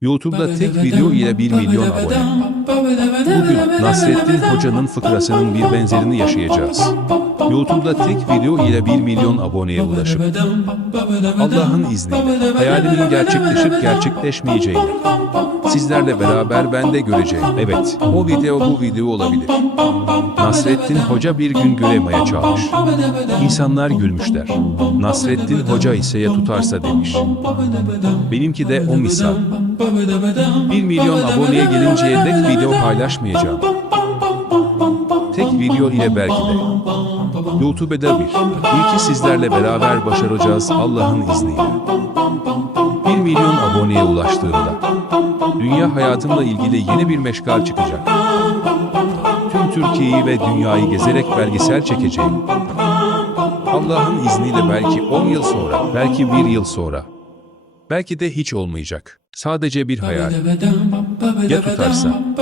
YouTube'da tek video ile 1 milyon abone. Bugün Nasrettin Hoca'nın fıkrasının bir benzerini yaşayacağız. YouTube'da tek video ile 1 milyon aboneye ulaşıp Allah'ın izniyle hayalimin gerçekleşip gerçekleşmeyeceğini sizlerle beraber ben de göreceğim. Evet, o video bu video olabilir. Nasrettin Hoca bir gün göremeye çağırmış. İnsanlar gülmüşler. Nasrettin Hoca ise ya tutarsa demiş. Benimki de o misal. 1 milyon aboneye gelinceye dek video paylaşmayacağım. Tek video ile belki de. YouTube'da bir. İlki sizlerle beraber başaracağız Allah'ın izniyle. 1 milyon aboneye ulaştığımda dünya hayatımla ilgili yeni bir meşgal çıkacak. Tüm Türkiye'yi ve dünyayı gezerek belgesel çekeceğim. Allah'ın izniyle belki 10 yıl sonra, belki 1 yıl sonra. Belki de hiç olmayacak. Sadece bir hayal. Ya tutarsa? Bum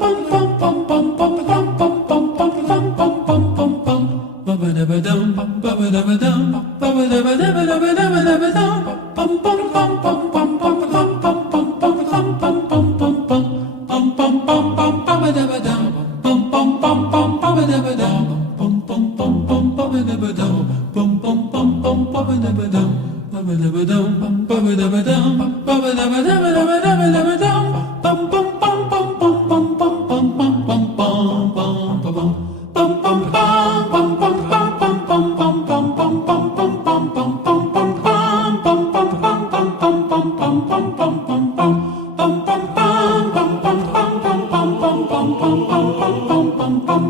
bum bum bum bum bum bum bum bum bum bum bum bum